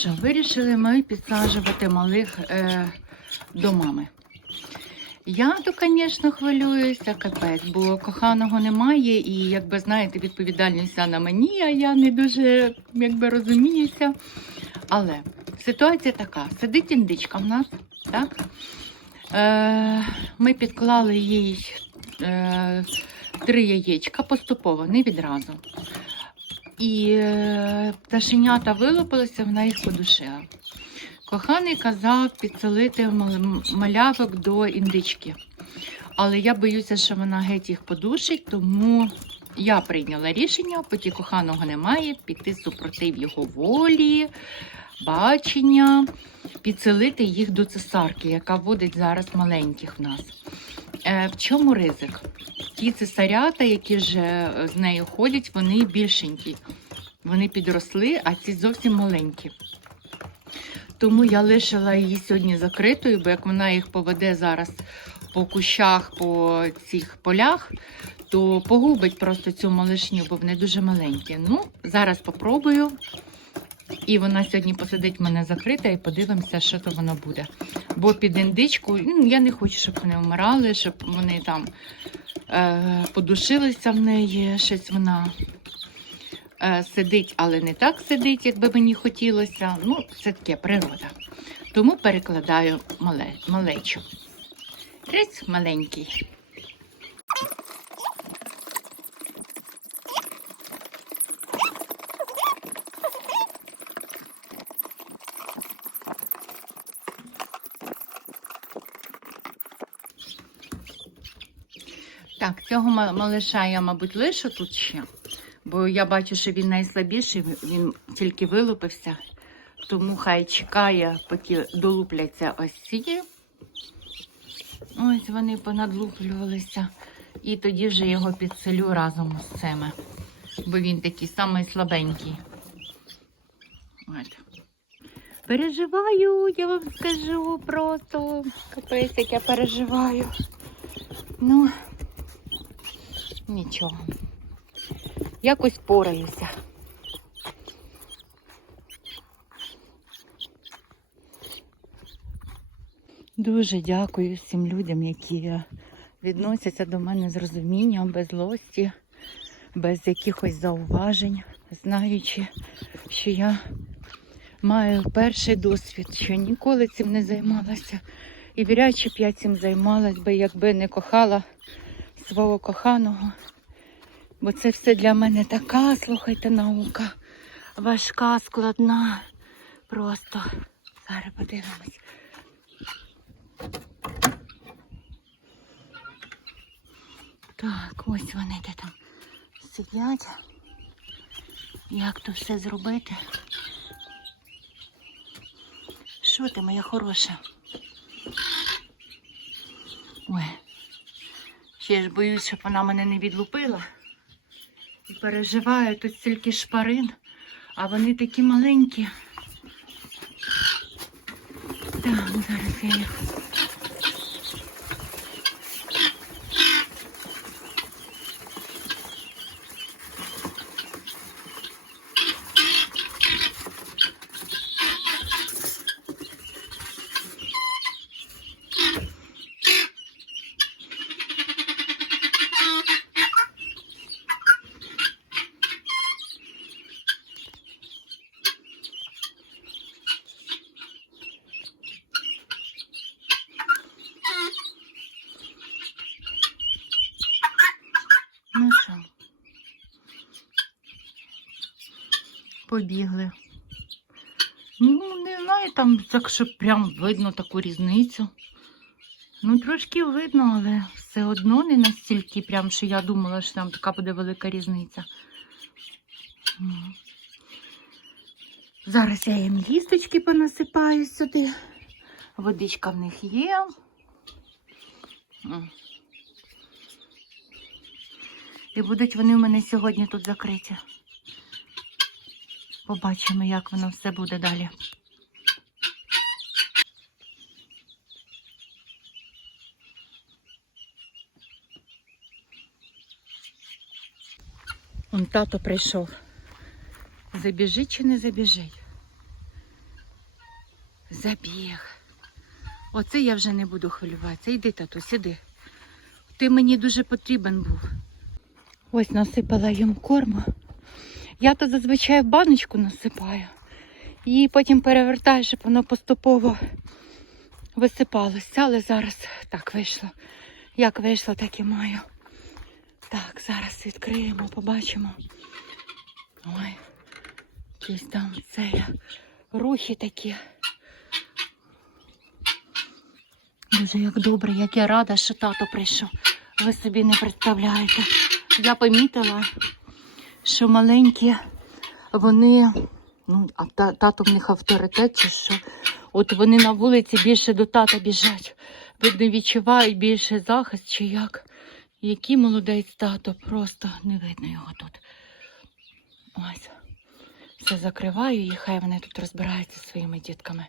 Що, Вирішили ми підсаджувати малих е, до мами. Я то, звісно, хвилююся, капець, бо коханого немає, і, як би знаєте, відповідальність на мені, а я не дуже якби, розуміюся. Але ситуація така: сидить індичка в нас, так? Е, ми підклали їй е, три яєчка поступово, не відразу. І е, пташенята вилупилися, вона їх подушила. Коханий казав підселити малявок до індички. Але я боюся, що вона геть їх подушить, тому я прийняла рішення, поки коханого немає, піти супротив його волі, бачення, підселити їх до цесарки, яка водить зараз маленьких в нас. Е, в чому ризик? Ті цесарята, які вже з нею ходять, вони більшенькі. Вони підросли, а ці зовсім маленькі. Тому я лишила її сьогодні закритою, бо як вона їх поведе зараз по кущах, по цих полях, то погубить просто цю малишню, бо вони дуже маленькі. Ну, зараз попробую. І вона сьогодні посидить в мене закрита і подивимося, що то воно буде. Бо під індичку ну, я не хочу, щоб вони вмирали, щоб вони там е, подушилися в неї, щось вона е, сидить, але не так сидить, як би мені хотілося. Ну, це таке природа. Тому перекладаю мале, малечу. Крись маленький. Так, цього малиша я, мабуть, лишу тут ще, бо я бачу, що він найслабіший, він тільки вилупився. Тому хай чекає, поки долупляться ось ці. Ось вони понадлуплювалися. І тоді вже його підселю разом з цими. Бо він такий самий слабенький. От. Переживаю, я вам скажу просто. Капець, як я переживаю. Ну, нічого. Якось пораюся. Дуже дякую всім людям, які відносяться до мене з розумінням, без злості, без якихось зауважень, знаючи, що я маю перший досвід, що ніколи цим не займалася. І вірячи б я цим займалась би, якби не кохала свого коханого. Бо це все для мене така, слухайте, наука. Важка, складна. Просто зараз подивимось. Так, ось вони де там сидять. Як то все зробити? Що ти, моя хороша? Ой, ще ж боюсь, щоб вона мене не відлупила. І переживаю, тут стільки шпарин, а вони такі маленькі. Так, зараз я їх. Побігли. Ну, не знаю, там так, щоб прям видно таку різницю. Ну, трошки видно, але все одно не настільки, прям, що я думала, що там така буде велика різниця. Зараз я їм лісточки понасипаю сюди. Водичка в них є. І будуть вони в мене сьогодні тут закриті. Побачимо, як воно все буде далі. Он тато прийшов. Забіжить чи не забіжить? Забіг. Оце я вже не буду хвилюватися. Іди, тату, сиди. Ти мені дуже потрібен був. Ось насипала їм корму. Я то зазвичай в баночку насипаю. І потім перевертаю, щоб воно поступово висипалося. Але зараз так вийшло. Як вийшло, так і маю. Так, зараз відкриємо, побачимо. Ой, якісь там це рухи такі. Дуже як добре, як я рада, що тато прийшов. Ви собі не представляєте. Я помітила, що маленькі вони, ну, а та, тато в них авторитет, чи що. От вони на вулиці більше до тата біжать. Видно, відчувають більше захист, чи як. Який молодець тато, просто не видно його тут. Ось. Все закриваю і хай вони тут розбираються зі своїми дітками.